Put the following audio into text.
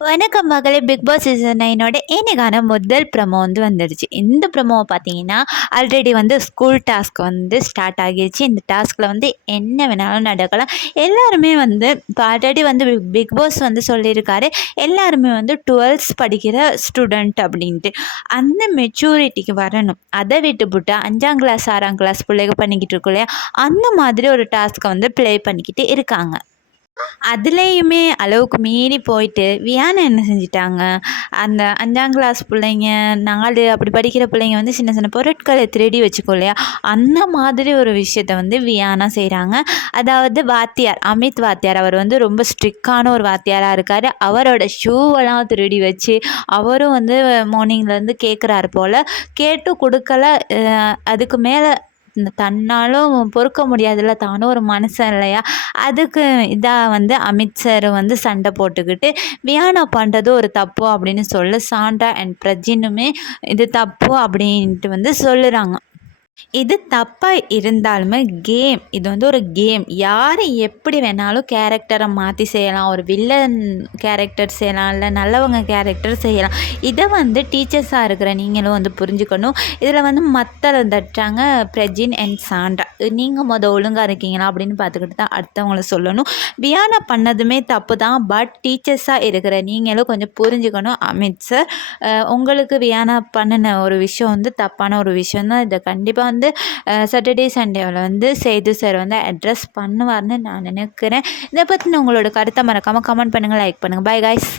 வணக்கம் மகளே big Boss season நைனோட இன்னைக்கான முதல் ப்ரமோ வந்து வந்துடுச்சு. இந்த ப்ரமோவை பார்த்தீங்கன்னா ஆல்ரெடி வந்து ஸ்கூல் டாஸ்க் வந்து ஸ்டார்ட் ஆகிடுச்சு இந்த டாஸ்கில் வந்து என்ன வேணாலும் நடக்கலாம். எல்லாருமே வந்து இப்போ ஆல்ரெடி வந்து பிக் பாஸ் வந்து சொல்லியிருக்காரு. எல்லாருமே வந்து டுவெல்த்ஸ் படிக்கிற ஸ்டூடெண்ட் அப்படின்ட்டு. அந்த மெச்சூரிட்டிக்கு வரணும். அதை விட்டு விட்டுப்புட்டு அஞ்சாம் கிளாஸ் ஆறாம் கிளாஸ் பிள்ளைங்க பண்ணிக்கிட்டு இருக்கோம் இல்லையா? அந்த மாதிரி ஒரு டாஸ்க்கை வந்து ப்ளே பண்ணிக்கிட்டு இருக்காங்க. அதுலேயுமே அளவுக்கு மீறி போயிட்டு வியானை என்ன செஞ்சிட்டாங்க? அந்த அஞ்சாம் கிளாஸ் பிள்ளைங்க நாலு அப்படி படிக்கிற பிள்ளைங்க வந்து சின்ன சின்ன பொருட்களை திருடி வச்சுக்கோ இல்லையா? அந்த மாதிரி ஒரு விஷயத்த வந்து வியானா செய்கிறாங்க அதாவது வாத்தியார் அமித் வாத்தியார் அவர் வந்து ரொம்ப ஸ்ட்ரிக்கான ஒரு வாத்தியாராக இருக்கார். அவரோட ஷூவெல்லாம் திருடி வச்சு அவரும் வந்து மார்னிங்லேருந்து கேட்குறாரு போல். கேட்டு கொடுக்கல அதுக்கு மேலே தன்னாலும் பொறுக்க முடியாதுல்ல. தானும் ஒரு மனுஷன் இல்லையா? அதுக்கு இதாக வந்து அமித் சார் வந்து சண்டை போட்டுக்கிட்டு வியானா பண்ணுறது ஒரு தப்பு அப்படின்னு சொல்ல சாண்டா அண்ட் பிரஜினுமே இது தப்பு அப்படின்ட்டு வந்து சொல்லுறாங்க. இது தப்பாக இருந்தாலுமே கேம் இது வந்து ஒரு கேம் யார் எப்படி வேணாலும் கேரக்டரை மாற்றி செய்யலாம். ஒரு வில்லன் கேரக்டர் செய்யலாம். இல்லை நல்லவங்க கேரக்டர் செய்யலாம். இதை வந்து டீச்சர்ஸாக இருக்கிற நீங்களும் வந்து புரிஞ்சுக்கணும். இதில் வந்து மத்தளை தட்டுறாங்க பிரஜின் அண்ட் சாண்டா நீங்கள் மொதல் ஒழுங்காக இருக்கீங்களா அப்படின்னு பார்த்துக்கிட்டு தான் அடுத்தவங்கள சொல்லணும். வியானா பண்ணதுமே தப்பு தான். பட் டீச்சர்ஸாக இருக்கிற நீங்களும் கொஞ்சம் புரிஞ்சுக்கணும். அமித் சார் உங்களுக்கு வியானா பண்ணின ஒரு விஷயம் வந்து தப்பான ஒரு விஷயம் தான் இதை கண்டிப்பாக வந்து சாட்டர்டே சண்டேவில் வந்து சேது சார் வந்து அட்ரஸ் பண்ணுவார்னு நான் நினைக்கிறேன். இதை பற்றின உங்களோட கருத்தை மறக்காமல் கமெண்ட் பண்ணுங்கள் லைக் பண்ணுங்கள் பாய் காய்ஸ்